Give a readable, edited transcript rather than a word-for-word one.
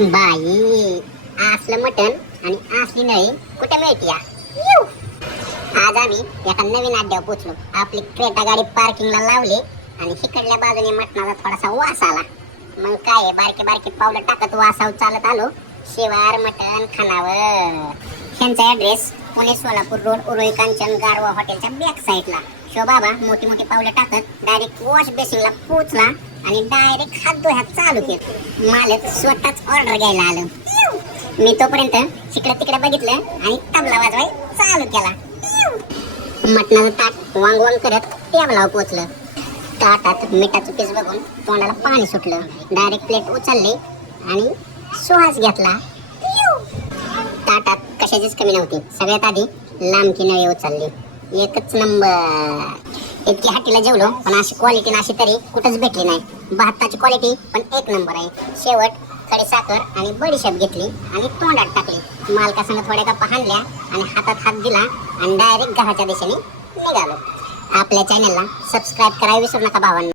बाई असलं मटण आणि असली नळी कुठे मिळते या? आज आम्ही एका नवीन अड्ड्यावर पोहोचलो. आपली क्रेटा गाडी पार्किंगला लावली आणि इकडल्या बाजूने मटणाचा थोडासा वास आला. मग काय बारके बारके पावलं टाकत वासावर चालत आलो शिवार मटण खानावर. ह्यांचा ऍड्रेस पुणे सोलापूर रोड उरुळी कांचन गारवा हॉटेलच्या बॅक साईडला. बाबा मोठी मोठी पावलं टाकत डायरेक्ट वॉश बेसिंगला पोहोचला आणि डायरेक्ट हात धुयात चालू केलं. मालक स्वतःच ऑर्डर घ्यायला आलं. मी तोपर्यंत तिकडे तिकडे बघितलं आणि तबला वाजवाय चालू केला. मटणाचं ताट वांग वांग करत टेबलावर पोहोचलं. ताटात मिठाचं पीस बघून तोंडाला पाणी सुटलं. डायरेक्ट प्लेट उचलली आणि श्वास घेतला. ताटात कशाचीच कमी नव्हती. सगळ्यात आधी लांबकी नळी उचलली. एकच नंबर. इतकी हाटीला जेवलो पण अशी क्वालिटी अशी तरी कुठंच भेटली नाही. भाताची क्वालिटी पण एक नंबर आहे. शेवट खडी साखर आणि बडीशेप घेतली आणि तोंडात टाकली. मालकासंग थोड्या गप्पा हाणल्या आणि हातात हात दिला आणि डायरेक्ट घराच्या दिशेने निघालो. आपल्या चॅनलला सबस्क्राईब करायला विसरू नका भावांनो.